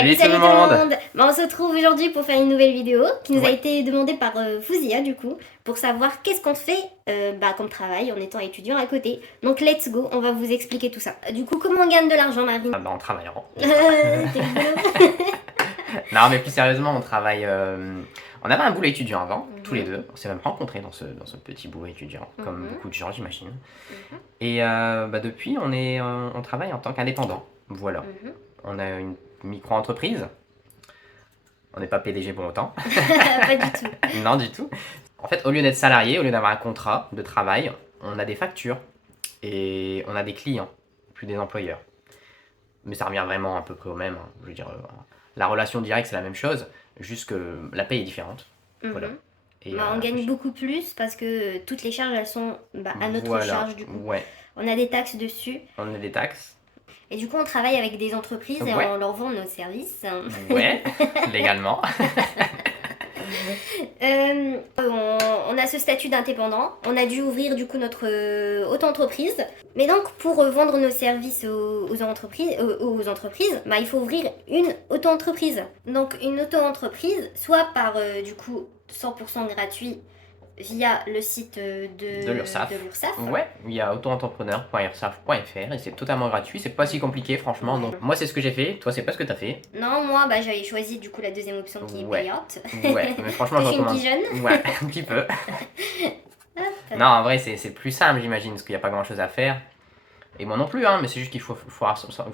Salut tout le monde. On se retrouve aujourd'hui pour faire une nouvelle vidéo qui nous a Ouais. été demandée par Fouzia du coup, pour savoir qu'est-ce qu'on fait comme travail en étant étudiant à côté. Donc let's go, on va vous expliquer tout ça. Du coup, comment on gagne de l'argent, Marine? En travaillant. T'es rigolo. Non, mais plus sérieusement, on travaille. On avait un boulot étudiant avant, tous les deux. On s'est même rencontrés dans ce petit boulot étudiant, comme beaucoup de gens, j'imagine. Et depuis, on travaille en tant qu'indépendant. Voilà. On a une micro-entreprise. On n'est pas PDG pour autant. Pas du tout. Non, du tout. En fait, au lieu d'être salarié, au lieu d'avoir un contrat de travail, on a des factures et on a des clients, plus des employeurs. Mais ça revient vraiment à peu près au même. Hein. Je veux dire, la relation directe, c'est la même chose, juste que la paye est différente. Voilà. Et, On gagne beaucoup plus parce que toutes les charges, elles sont à notre charge du coup. Ouais, On a des taxes dessus. on a des taxes. Et du coup, on travaille avec des entreprises et Ouais. on leur vend nos services. Ouais, légalement. On a ce statut d'indépendant. On a dû ouvrir du coup notre auto-entreprise. Mais donc pour vendre nos services aux entreprises, il faut ouvrir une auto-entreprise. Donc une auto-entreprise, soit par du coup 100% gratuit via le site de l'URSSAF. l'URSSAF. Ouais, il y a autoentrepreneur.ursaf.fr et c'est totalement gratuit, c'est pas si compliqué franchement. Donc moi c'est ce que j'ai fait, toi c'est pas ce que t'as fait. Non, moi j'avais choisi du coup la deuxième option qui est payante. Ouais, mais franchement je T'as fait une recommande. pigeonne. Ouais, un petit peu. Non, en vrai c'est plus simple j'imagine, parce qu'il n'y a pas grand chose à faire. Et moi non plus, hein, mais c'est juste qu'il faut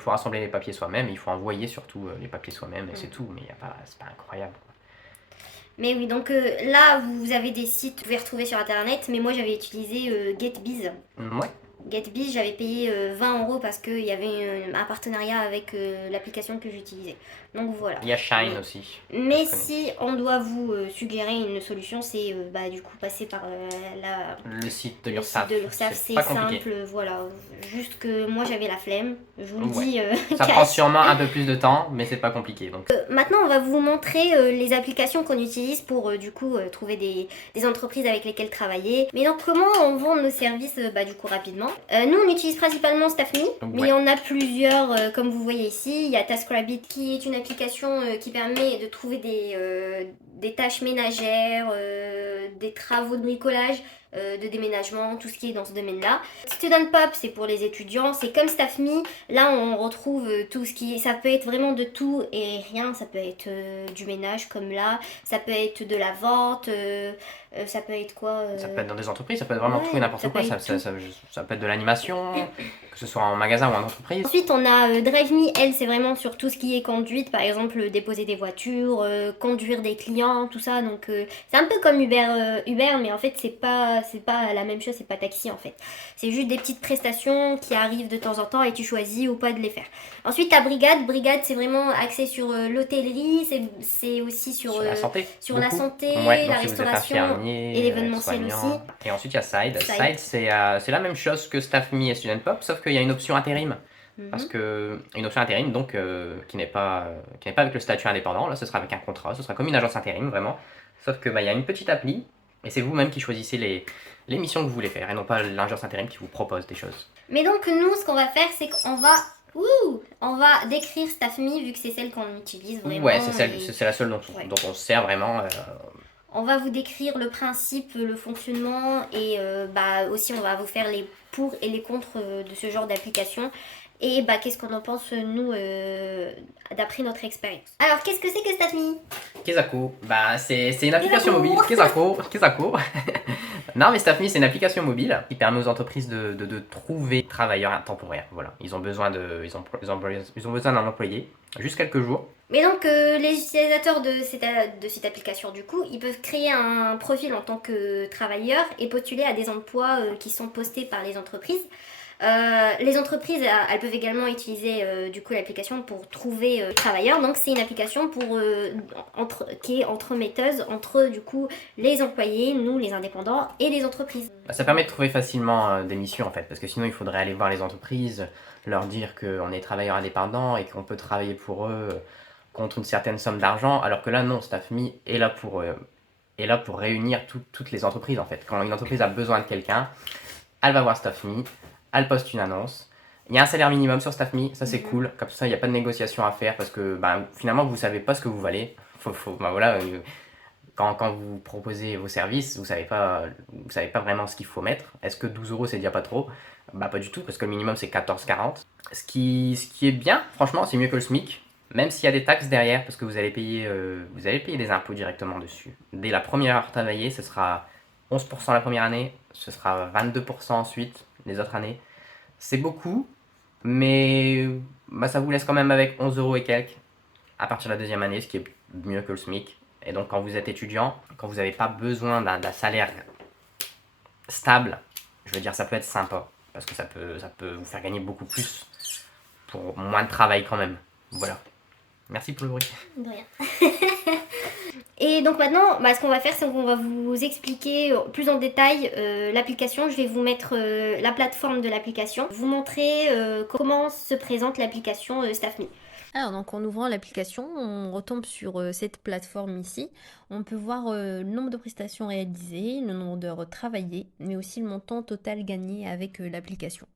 rassembler les papiers soi-même, il faut envoyer surtout les papiers soi-même et c'est tout, mais c'est pas incroyable. Mais oui, donc là, vous avez des sites que vous pouvez retrouver sur internet, mais moi j'avais utilisé GetBiz. Ouais. GetBiz, j'avais payé 20 € parce qu'il y avait un partenariat avec l'application que j'utilisais. Donc voilà. Il y a Shine aussi. Mais si on doit vous suggérer une solution, c'est du coup passer par le site de le l'URSSAF. site de l'URSSAF. C'est pas compliqué. simple, voilà. Juste que moi j'avais la flemme, je vous le dis. Ça prend sûrement un peu plus de temps, mais c'est pas compliqué. Donc. Maintenant, on va vous montrer les applications qu'on utilise pour du coup trouver des entreprises avec lesquelles travailler. Mais donc, comment on vend nos services du coup rapidement? Nous, on utilise principalement Staffme, mais il y en a plusieurs, comme vous voyez ici. Il y a TaskRabbit qui est une application qui permet de trouver des tâches ménagères, des travaux de bricolage, de déménagement, tout ce qui est dans ce domaine-là. StudentPop, c'est pour les étudiants, c'est comme Staffme. Là, on retrouve tout ce qui... Ça peut être vraiment de tout et rien. Ça peut être du ménage comme là. Ça peut être de la vente. Ça peut être quoi Ça peut être dans des entreprises, ça peut être vraiment tout et n'importe quoi. Ça peut être de l'animation, que ce soit en magasin ou en entreprise. Ensuite, on a DriveMe, elle, c'est vraiment sur tout ce qui est conduite. Par exemple, déposer des voitures, conduire des clients, tout ça. Donc, c'est un peu comme Uber, mais en fait, c'est pas la même chose, c'est pas taxi en fait. C'est juste des petites prestations qui arrivent de temps en temps et tu choisis ou pas de les faire. Ensuite, t'as Brigade. Brigade, c'est vraiment axé sur l'hôtellerie, c'est aussi sur la santé, la restauration et l'événementiel aussi. Et ensuite, il y a Side. Side, c'est la même chose que Staffme et StudentPop, sauf qu'il y a une option intérim. Parce que une option intérim, donc, qui n'est pas avec le statut indépendant, là ce sera avec un contrat, ce sera comme une agence intérim vraiment. Sauf que il y a une petite appli, et c'est vous-même qui choisissez les missions que vous voulez faire, et non pas l'agence intérim qui vous propose des choses. Mais donc nous, ce qu'on va faire, c'est qu'on va... on va décrire Staffme vu que c'est celle qu'on utilise vraiment. Ouais, c'est la seule dont on se sert vraiment. On va vous décrire le principe, le fonctionnement et aussi on va vous faire les pour et les contre de ce genre d'application. Et qu'est-ce qu'on en pense nous d'après notre expérience. Alors qu'est-ce que c'est que Staffme? Kezako, c'est une application mobile. Kezako. Non mais Staffme c'est une application mobile qui permet aux entreprises de trouver des travailleurs temporaires. Voilà, ils ont besoin d'un employé juste quelques jours. Mais donc les utilisateurs de cette application du coup, ils peuvent créer un profil en tant que travailleur et postuler à des emplois qui sont postés par les entreprises. Les entreprises, elles peuvent également utiliser du coup l'application pour trouver travailleurs. Donc c'est une application qui est entremetteuse entre du coup les employés, nous les indépendants et les entreprises. Ça permet de trouver facilement des missions en fait, parce que sinon il faudrait aller voir les entreprises, leur dire qu'on est travailleur indépendant et qu'on peut travailler pour eux contre une certaine somme d'argent, alors que là non, Staffme est là pour réunir toutes les entreprises en fait. Quand une entreprise a besoin de quelqu'un, elle va voir Staffme, elle poste une annonce Il y a un salaire minimum sur StaffMe, ça c'est Mhm. cool. Comme ça, il n'y a pas de négociation à faire parce que finalement, vous savez pas ce que vous valez. Voilà, quand vous proposez vos services, vous savez pas vraiment ce qu'il faut mettre. Est-ce que 12 euros c'est déjà pas trop? Pas du tout, parce que le minimum c'est 14,40. Ce qui est bien, franchement, c'est mieux que le SMIC. Même s'il y a des taxes derrière, parce que vous allez payer des impôts directement dessus. Dès la première heure travaillée, ce sera 11% la première année, ce sera 22% ensuite, les autres années. C'est beaucoup, mais ça vous laisse quand même avec 11 euros et quelques à partir de la deuxième année, ce qui est mieux que le SMIC. Et donc quand vous êtes étudiant, quand vous n'avez pas besoin d'un salaire stable, je veux dire, ça peut être sympa, parce que ça peut vous faire gagner beaucoup plus pour moins de travail quand même. Voilà. Merci pour le bruit. De rien. Et donc maintenant, ce qu'on va faire, c'est qu'on va vous expliquer plus en détail l'application. Je vais vous mettre la plateforme de l'application, vous montrer comment se présente l'application StaffMe. Alors donc en ouvrant l'application, on retombe sur cette plateforme ici. On peut voir le nombre de prestations réalisées, le nombre d'heures travaillées, mais aussi le montant total gagné avec l'application.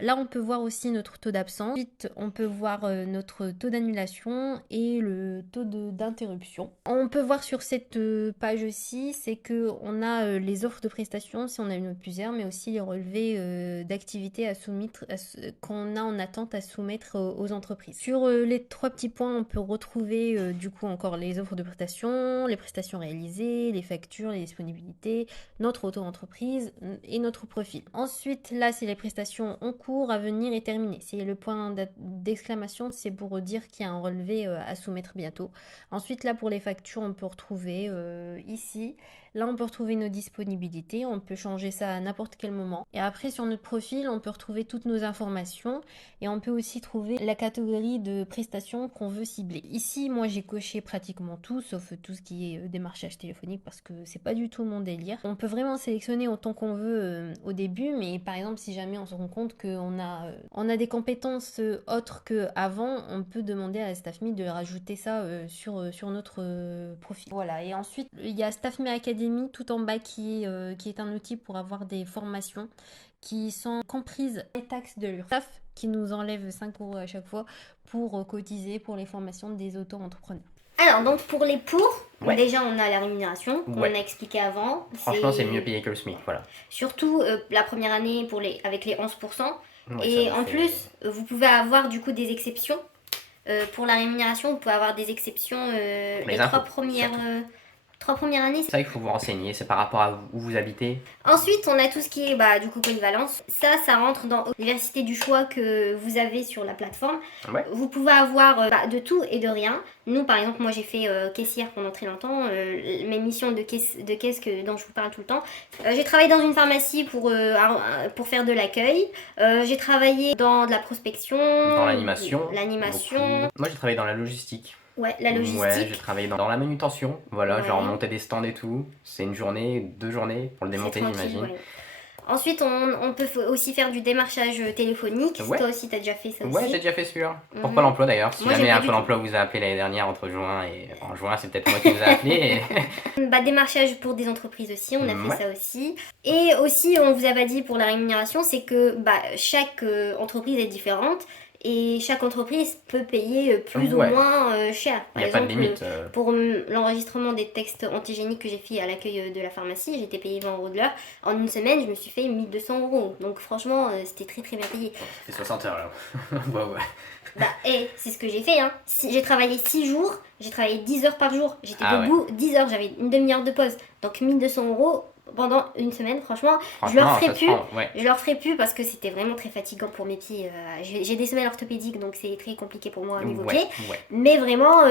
Là, on peut voir aussi notre taux d'absence. Ensuite, on peut voir notre taux d'annulation et le taux d'interruption. On peut voir sur cette page aussi, c'est qu'on a les offres de prestations, si on a une ou plusieurs, mais aussi les relevés d'activités à soumettre, qu'on a en attente à soumettre aux entreprises. Sur les trois petits points, on peut retrouver du coup encore les offres de prestations, les prestations réalisées, les factures, les disponibilités, notre auto-entreprise et notre profil. Ensuite, là, c'est les prestations en cours, à venir et terminé. C'est le point d'exclamation, c'est pour dire qu'il y a un relevé à soumettre bientôt. Ensuite, là, pour les factures, on peut retrouver ici. Là, on peut retrouver nos disponibilités. On peut changer ça à n'importe quel moment. Et après, sur notre profil, on peut retrouver toutes nos informations. Et on peut aussi trouver la catégorie de prestations qu'on veut cibler. Ici, moi, j'ai coché pratiquement tout, sauf tout ce qui est démarchage téléphonique, parce que c'est pas du tout mon délire. On peut vraiment sélectionner autant qu'on veut au début, mais par exemple, si jamais on se rend compte qu'on a des compétences autres qu'avant, on peut demander à StaffMe de rajouter ça sur notre profil. Voilà, et ensuite, il y a StaffMe Academy tout en bas qui est un outil pour avoir des formations qui sont comprises les taxes de l'URSSAF, qui nous enlève 5 euros à chaque fois pour cotiser pour les formations des auto-entrepreneurs. Alors, donc pour les pour, Ouais. déjà on a la rémunération qu'on Ouais. a expliqué avant. Franchement, c'est mieux payé que le SMIC, voilà. Surtout la première année avec les 11%. Ouais, Et ça vous en fait- plus, vous pouvez avoir du coup des exceptions. Pour la rémunération, vous pouvez avoir des exceptions les impôts, trois premières années. C'est ça qu'il faut vous renseigner, c'est par rapport à où vous habitez. Ensuite, on a tout ce qui est du coup polyvalence. Ça rentre dans l'université du choix que vous avez sur la plateforme. Ouais. Vous pouvez avoir de tout et de rien. Nous, par exemple, moi j'ai fait caissière pendant très longtemps. Mes missions de caisse dont je vous parle tout le temps. J'ai travaillé dans une pharmacie pour faire de l'accueil. J'ai travaillé dans de la prospection. Dans l'animation. L'animation. Moi, j'ai travaillé dans la logistique. Ouais, la logistique. Ouais, j'ai travaillé dans la manutention. Voilà, Ouais. genre monter des stands et tout. C'est une journée, 2 journées pour le C'est démonter, tranquille, j'imagine. ouais. Ensuite, on peut aussi faire du démarchage téléphonique. Ouais. Toi aussi, t'as déjà fait ça aussi. Ouais, j'ai déjà fait celui-là. Pour Mhm. Pôle emploi d'ailleurs. Si Moi, j'ai jamais pas un du Pôle tout. emploi vous a appelé l'année dernière entre juin et. En juin, c'est peut-être moi qui vous a appelé. Démarchage pour des entreprises aussi, on a Ouais. fait ça aussi. Et aussi, on vous a pas dit pour la rémunération, c'est que chaque entreprise est différente et chaque entreprise peut payer plus Ouais. ou moins cher. Il n'y a pas de limite. Pour l'enregistrement des textes antigéniques que j'ai fait à l'accueil de la pharmacie, j'étais payée 20 euros de l'heure. En une semaine, je me suis fait 1200 euros. Donc franchement, c'était très très bien payé. Ça fait 60 heures là. Ouais. C'est ce que j'ai fait. Hein. J'ai travaillé 6 jours, j'ai travaillé 10 heures par jour. J'étais debout 10 heures, j'avais une demi-heure de pause. Donc 1200 euros pendant une semaine, franchement je le referai plus. Ouais. Je le referai plus parce que c'était vraiment très fatigant pour mes pieds. J'ai des semelles orthopédiques, donc c'est très compliqué pour moi au niveau pied. Ouais. Mais vraiment,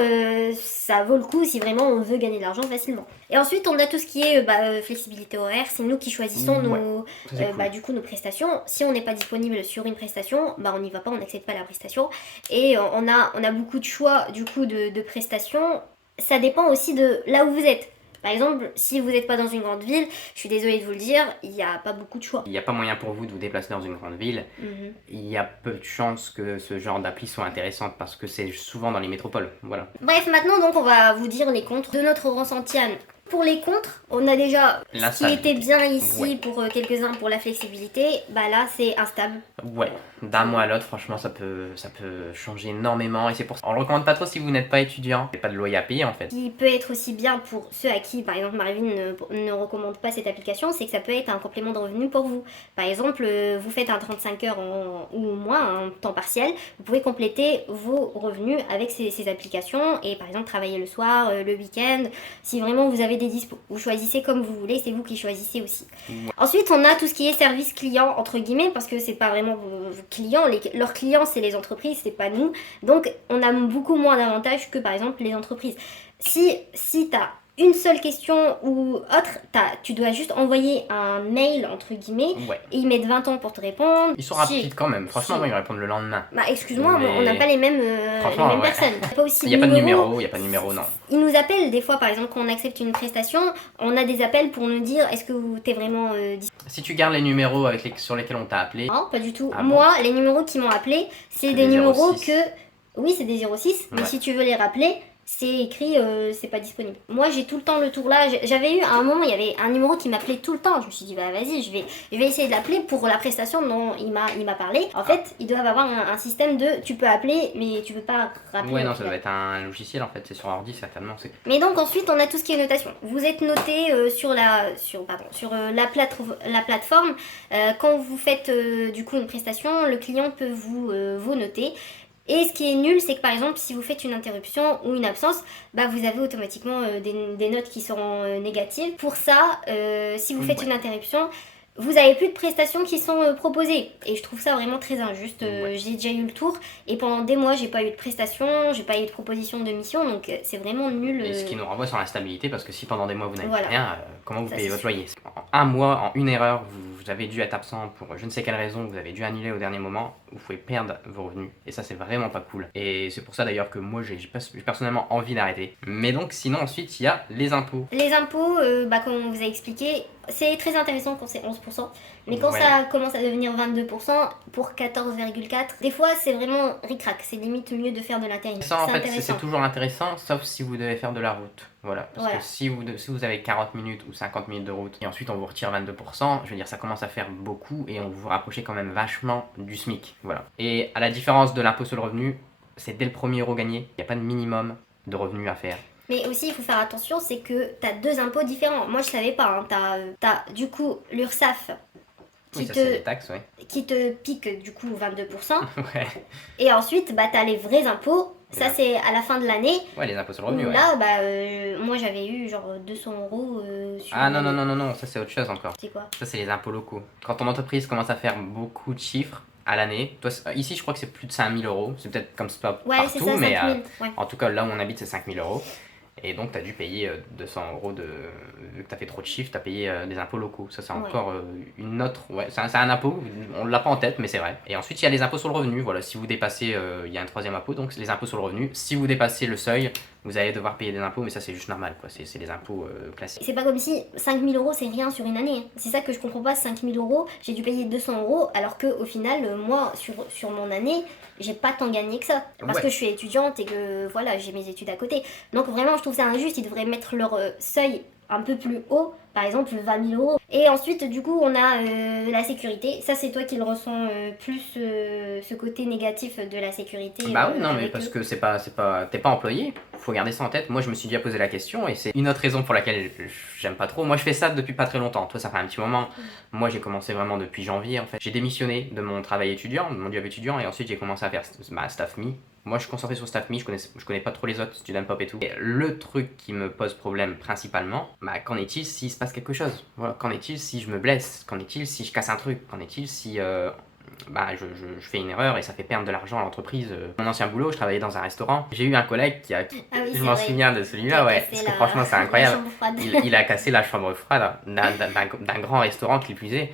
ça vaut le coup si vraiment on veut gagner de l'argent facilement. Et ensuite, on a tout ce qui est flexibilité horaire. C'est nous qui choisissons Ça, c'est cool. du coup nos prestations. Si on n'est pas disponible sur une prestation, on n'y va pas, on n'accepte pas la prestation. Et on a beaucoup de choix du coup de prestations. Ça dépend aussi de là où vous êtes. Par exemple, si vous n'êtes pas dans une grande ville, je suis désolée de vous le dire, il n'y a pas beaucoup de choix. Il n'y a pas moyen pour vous de vous déplacer dans une grande ville. Il y a peu de chances que ce genre d'appli soit intéressante parce que c'est souvent dans les métropoles. Voilà. Bref, maintenant donc on va vous dire les contres de notre ressenti à nous. pour les contres, on a déjà ce qui L'instabilité. était bien ici Ouais. pour quelques-uns pour la flexibilité. Bah là, c'est instable. Ouais, d'un mois à l'autre, franchement, ça peut changer énormément. Et c'est pour ça. On le recommande pas trop si vous n'êtes pas étudiant. Il n'y a pas de loyer à payer en fait. Qui peut être aussi bien pour ceux à qui, par exemple, Marvin ne recommande pas cette application, c'est que ça peut être un complément de revenu pour vous. Par exemple, vous faites un 35 heures ou moins, un temps partiel, vous pouvez compléter vos revenus avec ces applications et par exemple travailler le soir, le week-end, si vraiment vous avez des dispos. Vous choisissez comme vous voulez, c'est vous qui choisissez aussi. Ouais. Ensuite, on a tout ce qui est service client, entre guillemets, parce que c'est pas vraiment vos clients, leurs clients c'est les entreprises, c'est pas nous. Donc on a beaucoup moins d'avantages que par exemple les entreprises. Si tu as une seule question ou autre, tu dois juste envoyer un mail, entre guillemets, Ouais. et ils mettent 20 ans pour te répondre. Ils sont Si- rapides quand même. Franchement, si- moi, ils répondent le lendemain. Bah excuse-moi, Mais- on n'a pas les mêmes Franchement, ouais. personnes. Pas aussi Il n'y a pas de numéro, il n'y a pas de numéro, non. Ils nous appellent des fois, par exemple, quand on accepte une prestation, on a des appels pour nous dire est-ce que t'es vraiment disponible. Si tu gardes les numéros sur lesquels on t'a appelé, Non, pas du tout. Ah bon. Moi, les numéros qui m'ont appelé, c'est C'est des des numéros 06. que... Oui, c'est des 06, mais Ouais. si tu veux les rappeler, c'est écrit c'est pas disponible. Moi, j'ai tout le temps le tour là. J'avais eu à un moment, il y avait un numéro qui m'appelait tout le temps. Je me suis dit, bah vas-y, je vais essayer de l'appeler pour la prestation dont il m'a parlé. En fait, ils doivent avoir un système de tu peux appeler, mais tu peux pas rappeler. ouais, au non, ça final. doit être un logiciel en fait, c'est sur ordi certainement. Mais donc ensuite on a tout ce qui est notation. Vous êtes noté sur la plateforme. Quand vous faites du coup une prestation, le client peut vous noter. Et ce qui est nul, c'est que par exemple, si vous faites une interruption ou une absence, bah vous avez automatiquement des notes qui seront négatives. Pour ça, si vous faites Ouais. une interruption, vous avez plus de prestations qui sont proposées. Et je trouve ça vraiment très injuste. Ouais. J'ai déjà eu le tour et pendant des mois, j'ai pas eu de prestations, j'ai pas eu de proposition de mission, donc c'est vraiment nul. Et ce qui nous renvoie sur l'instabilité, parce que si pendant des mois vous n'avez Voilà. rien, comment vous Ça, payez c'est votre loyer? En un mois, en une erreur, vous avez dû être absent pour je ne sais quelle raison, vous avez dû annuler au dernier moment, vous pouvez perdre vos revenus. Et ça, c'est vraiment pas cool. Et c'est pour ça d'ailleurs que moi, j'ai personnellement envie d'arrêter. Mais donc, sinon, ensuite, il y a les impôts. Les impôts, comme on vous a expliqué, c'est très intéressant quand c'est 11%, mais quand Ouais. ça commence à devenir 22% pour 14,4%, des fois c'est vraiment ric-rac, c'est limite mieux de faire de l'intérim. Ça, en C'est fait, intéressant. c'est toujours intéressant, sauf si vous devez faire de la route. Voilà. Parce Voilà. que si vous avez 40 minutes ou 50 minutes de route, et ensuite on vous retire 22%, je veux dire, ça commence à faire beaucoup, et on vous rapprochez quand même vachement du SMIC. Voilà. Et à la différence de l'impôt sur le revenu, c'est dès le premier euro gagné, il n'y a pas de minimum de revenus à faire. Mais aussi, il faut faire attention, c'est que tu as deux impôts différents. Moi, je savais pas. Hein. Tu as du coup l'URSSAF Oui, ça, c'est des taxes, ouais. qui te pique du coup 22%. Ouais. Et ensuite, bah, tu as les vrais impôts. Ça, Ouais. c'est à la fin de l'année. Ouais, les impôts sur le Où revenu, ouais. là, moi, j'avais eu genre 200 euros sur Ah non, non, non, non, non, ça c'est autre chose encore. C'est quoi? Ça, c'est les impôts locaux. Quand ton entreprise commence à faire beaucoup de chiffres à l'année, toi, ici, je crois que c'est plus de 5000 euros. C'est peut-être comme ça Ouais, c'est partout, ça, mais 5000. Ouais. en tout cas, là où on habite, c'est 5000 euros. Et donc, tu as dû payer 200 euros vu que tu as fait trop de chiffres, tu as payé des impôts locaux. Ça, c'est Ouais. encore une autre. Ouais, c'est un impôt, on l'a pas en tête, mais c'est vrai. Et ensuite, il y a les impôts sur le revenu. Voilà, si vous dépassez, il y a un troisième impôt, donc c'est les impôts sur le revenu. Si vous dépassez le seuil, vous allez devoir payer des impôts, mais ça, c'est juste normal, quoi. C'est les impôts classiques. C'est pas comme si 5000 euros c'est rien sur une année. Hein. C'est ça que je comprends pas. 5000 euros, j'ai dû payer 200 euros, alors que au final, moi, sur mon année, j'ai pas tant gagné que ça. Parce Ouais. que je suis étudiante et que voilà, j'ai mes études à côté. Donc vraiment, je trouve ça injuste. Ils devraient mettre leur seuil un peu plus haut, par exemple 20 000 euros. Et ensuite, du coup, on a la sécurité. Ça, c'est toi qui le ressens plus, ce côté négatif de la sécurité. Bah oui, non, mais avec parce eux. que t'es pas employé, faut garder ça en tête. Moi, je me suis déjà posé la question et c'est une autre raison pour laquelle j'aime pas trop. Moi, je fais ça depuis pas très longtemps. Toi, ça fait un petit moment. Moi, j'ai commencé vraiment depuis janvier en fait. J'ai démissionné de mon travail étudiant, de mon job étudiant, et ensuite j'ai commencé à faire StaffMe. Moi, je suis concentré sur StaffMe, je connais pas trop les autres, Student Pop et tout. Et le truc qui me pose problème principalement, bah, qu'en est-il s'il se passe quelque chose? Voilà, qu'en est-il si je me blesse? Qu'en est-il si je casse un truc? Qu'en est-il si je fais une erreur et ça fait perdre de l'argent à l'entreprise? Mon ancien boulot, je travaillais dans un restaurant. J'ai eu un collègue qui a. Ah oui, Je c'est m'en vrai. souviens de Qui a celui-là, ouais. cassé Parce que franchement, c'est la incroyable. chambre froide. Il a cassé la chambre froide d'un grand restaurant qui plus est.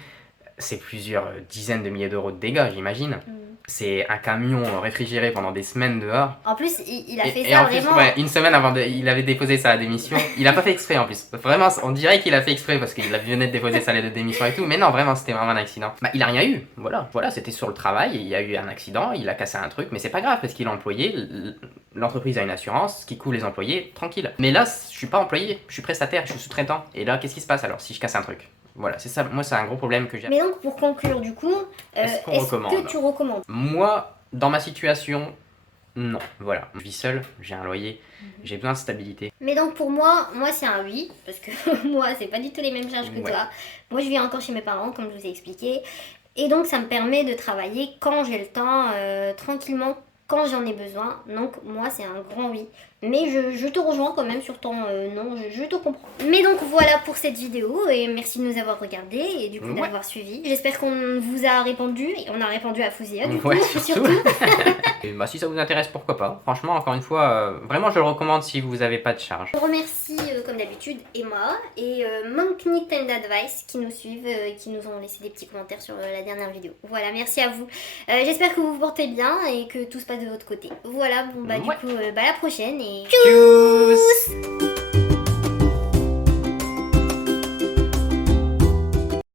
C'est plusieurs dizaines de milliers d'euros de dégâts, j'imagine. C'est un camion réfrigéré pendant des semaines dehors. En plus, il a fait Et ça en plus, vraiment. ouais, une semaine avant, il avait déposé sa démission. Il a pas fait exprès en plus. Vraiment, on dirait qu'il a fait exprès parce qu'il venait de déposer sa lettre de démission et tout. Mais non, vraiment, c'était vraiment un accident. Bah, il a rien eu. Voilà, c'était sur le travail. Il y a eu un accident. Il a cassé un truc, mais c'est pas grave parce qu'il est employé. L'entreprise a une assurance qui couvre les employés, tranquille. Mais là, je suis pas employé. Je suis prestataire. Je suis sous-traitant. Et là, qu'est-ce qui se passe alors si je casse un truc? Voilà, c'est ça. Moi, c'est un gros problème que j'ai. Mais donc, pour conclure, du coup, Est-ce qu'on est-ce recommande? que tu recommandes? Moi, dans ma situation, non. Voilà, je vis seul, j'ai un loyer, j'ai besoin de stabilité. Mais donc, pour moi c'est un oui, parce que moi, c'est pas du tout les mêmes charges que Ouais. toi. Moi, je vis encore chez mes parents, comme je vous ai expliqué. Et donc, ça me permet de travailler quand j'ai le temps, tranquillement, quand j'en ai besoin. Donc, moi, c'est un grand oui. Mais je te rejoins quand même sur ton non, je te comprends. Mais donc voilà pour cette vidéo et merci de nous avoir regardés et du coup Ouais. d'avoir suivi. J'espère qu'on vous a répondu et on a répondu à Fouzia du Ouais, coup, surtout. Et bah, si ça vous intéresse, pourquoi pas. Franchement, encore une fois, vraiment, je le recommande si vous n'avez pas de charge. Je remercie comme d'habitude Emma et Monk Nintendo Advice qui nous suivent et qui nous ont laissé des petits commentaires sur la dernière vidéo. Voilà, merci à vous. J'espère que vous vous portez bien et que tout se passe de votre côté. Voilà, bon bah Ouais. du coup, bah à la prochaine et Tchuss.